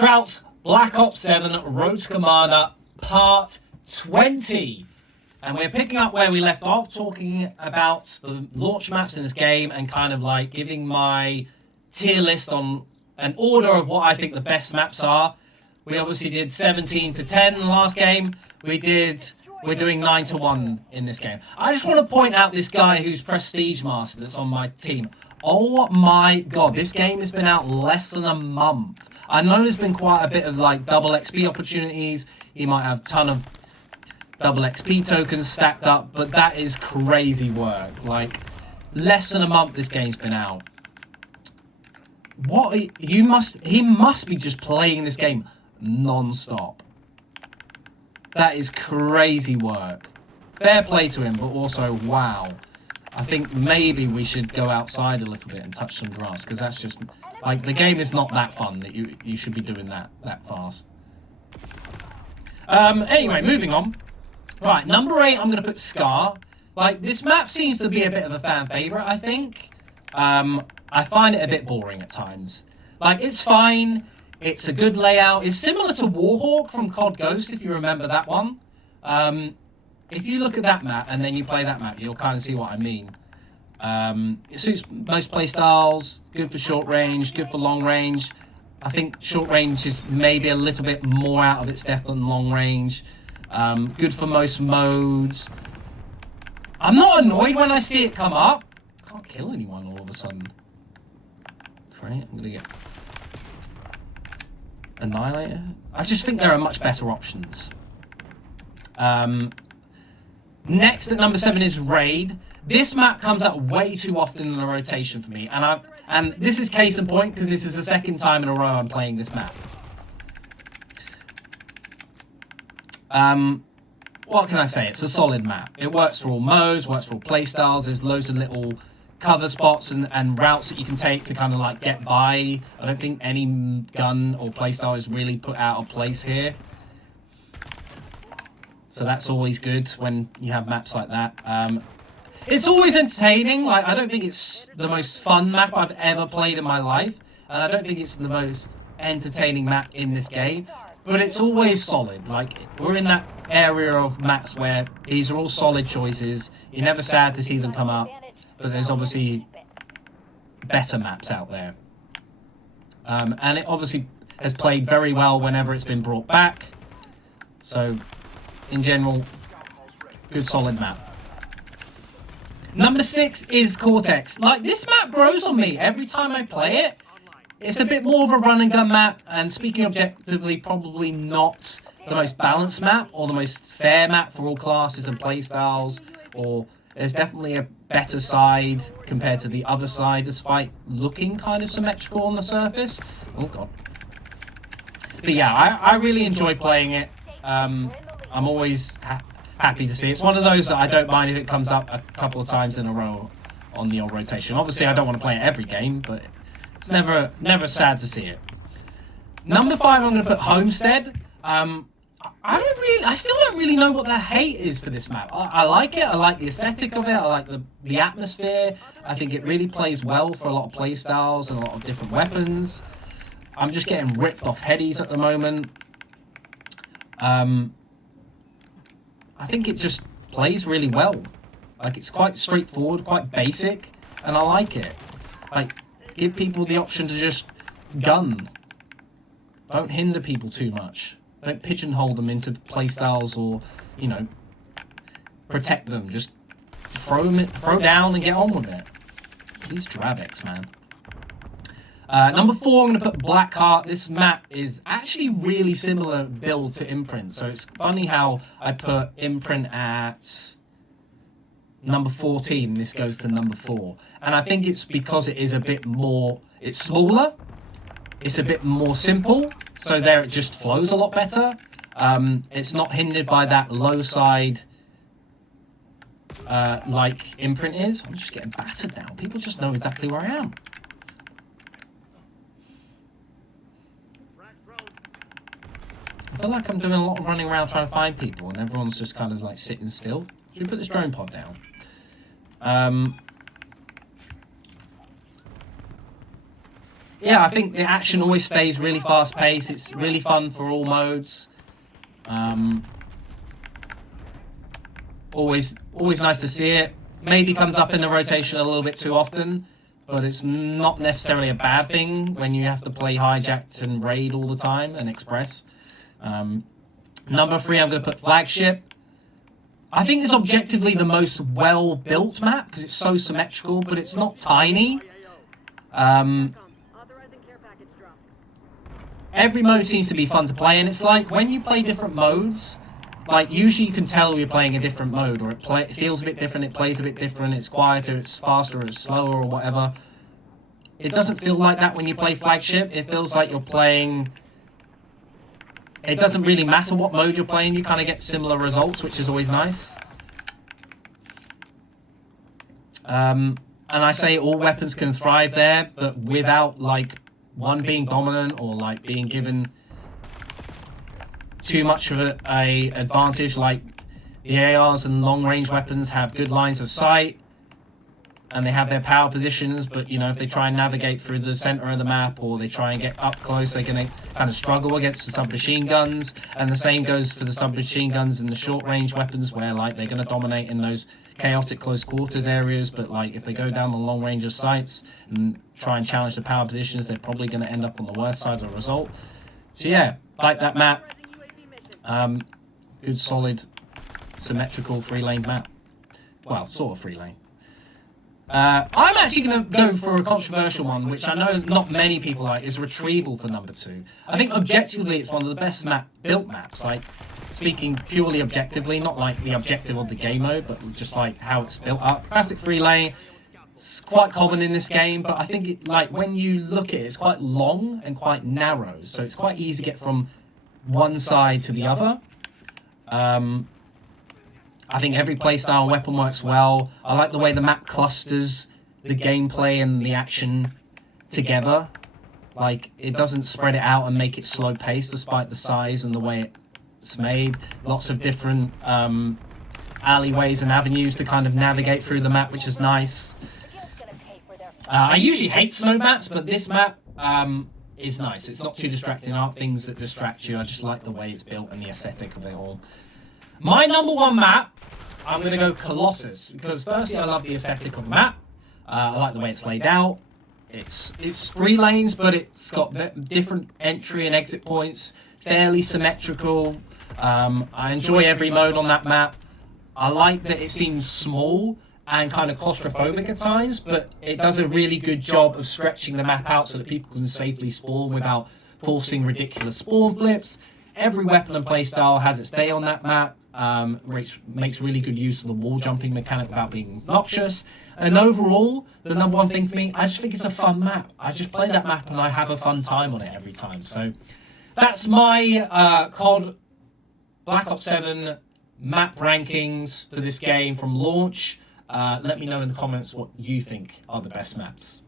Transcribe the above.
Trout's Black Ops 7 Road to Commander Part 20. And we're picking up where we left off, talking about the launch maps in this game and kind of like giving my tier list on an order of what I think the best maps are. We obviously did 17 to 10 in the last game. We're doing 9 to 1 in this game. I just want to point out this guy who's Prestige Master that's on my team. Oh my god, this game has been out less than a month. I know there's been quite a bit of like double XP opportunities. He might have a ton of double XP tokens stacked up, but that is crazy work. Like, less than a month this game's been out. He must be just playing this game non-stop. That is crazy work. Fair play to him, but also, wow. I think maybe we should go outside a little bit and touch some grass, because that's just, like, the game is not that fun that you should be doing that fast. Anyway, moving on. Right, number 8, I'm going to put Scar. Like, this map seems to be a bit of a fan favourite, I think. I find it a bit boring at times. Like, it's fine. It's a good layout. It's similar to Warhawk from COD Ghost, if you remember that one. If you look at that map and then you play that map, you'll kind of see what I mean. It suits most playstyles. Good for short range, good for long range. I think short range is maybe a little bit more out of its depth than long range. Good for most modes. I'm not annoyed when I see it come up. Can't kill anyone all of a sudden. Great, I'm gonna get Annihilator. I just think there are much better options. Next at number 7 is Raid. This map comes up way too often in the rotation for me, and this is case in point because this is the second time in a row I'm playing this map. What can I say? It's a solid map. It works for all modes, works for all playstyles. There's loads of little cover spots and routes that you can take to kind of like get by. I don't think any gun or playstyle is really put out of place here. So that's always good when you have maps like that. It's always entertaining. Like, I don't think it's the most fun map I've ever played in my life. And I don't think it's the most entertaining map in this game. But it's always solid. Like, we're in that area of maps where these are all solid choices. You're never sad to see them come up. But there's obviously better maps out there. And it obviously has played very well whenever it's been brought back. So, in general, good solid map. Number 6 is Cortex. Like, this map grows on me every time I play it. It's a bit more of a run and gun map, and speaking objectively, probably not the most balanced map or the most fair map for all classes and playstyles, or there's definitely a better side compared to the other side, despite looking kind of symmetrical on the surface. Oh god. But yeah, I really enjoy playing it. I'm always happy to see it. It's one of those that I don't mind if it comes up a couple of times in a row on the old rotation. Obviously, I don't want to play it every game, but it's never sad to see it. Number 5, I'm going to put Homestead. I still don't really know what the hate is for this map. I like it. I like the aesthetic of it. I like the atmosphere. I think it really plays well for a lot of playstyles and a lot of different weapons. I'm just getting ripped off headies at the moment. I think it just plays really well. Like, it's quite straightforward, quite basic, and I like it. Like, give people the option to just gun. Don't hinder people too much. Don't pigeonhole them into playstyles or, you know, protect them. Just throw down and get on with it. These Dravex, man. Number 4, I'm going to put Blackheart. This map is actually really similar build to Imprint. So it's funny how I put Imprint at number 14. This goes to number 4. And I think it's because it is a bit more, it's smaller. It's a bit more simple. So there it just flows a lot better. It's not hindered by that low side like Imprint is. I'm just getting battered now. People just know exactly where I am. I feel like I'm doing a lot of running around trying to find people, and everyone's just kind of like sitting still. Should we put this drone pod down? yeah, I think the action always stays really fast-paced. It's really fun for all modes. Always nice to see it. Maybe comes up in the rotation a little bit too often, but it's not necessarily a bad thing when you have to play Hijacked and Raid all the time, and Express. Number 3, I'm going to put Flagship. I think it's objectively the most well-built map, because it's so symmetrical, but it's not tiny. Every mode seems to be fun to play, and it's like, when you play different modes, like, usually you can tell you're playing a different mode, or it feels a bit different, it plays a bit different, it's quieter, it's faster, it's slower, or whatever. It doesn't feel like that when you play Flagship. It feels like you're playing... It doesn't really matter what mode you're playing, you kind of get similar results, which is always nice. And I say all weapons can thrive there, but without, like, one being dominant, or, like, being given too much of a advantage. Like, the ARs and long-range weapons have good lines of sight, and they have their power positions, but, you know, if they try and navigate through the center of the map, or they try and get up close, they're going to kind of struggle against the submachine guns. And the same goes for the submachine guns and the short-range weapons, where, like, they're going to dominate in those chaotic close quarters areas, but, like, if they go down the long range of sights and try and challenge the power positions, they're probably going to end up on the worst side of the result. So yeah, like that map. Good, solid, symmetrical 3-lane map. Well, sort of 3-lane. I'm actually going to go for a controversial one, which I know not many people like, is Retrieval for number 2. I think objectively it's one of the best built maps, like, speaking purely objectively, not like the objective of the game mode, but just like how it's built up. Classic 3-lane, it's quite common in this game, but I think it, like, when you look at it, it's quite long and quite narrow, so it's quite easy to get from one side to the other. I think every playstyle and weapon works well. I like the way the map clusters the gameplay and the action together. Like, it doesn't spread it out and make it slow-paced despite the size and the way it's made. Lots of different alleyways and avenues to kind of navigate through the map, which is nice. I usually hate snow maps, but this map is nice. It's not too distracting. There aren't things that distract you. I just like the way it's built and the aesthetic of it all. My number 1 map, I'm going to go Colossus, because firstly I love the aesthetic of the map. I like the way it's laid out. It's 3 lanes, but it's got different entry and exit points, fairly symmetrical. I enjoy every mode on that map. I like that it seems small and kind of claustrophobic at times, but it does a really good job of stretching the map out so that people can safely spawn without forcing ridiculous spawn flips. Every weapon and playstyle has its day on that map. Makes really good use of the wall jumping mechanic without being obnoxious. And overall, the number 1 thing for me, I just think it's a fun map. I just play that map and I have a fun time on it every time. So that's my COD Black Ops 7 map rankings for this game from launch. Let me know in the comments what you think are the best maps.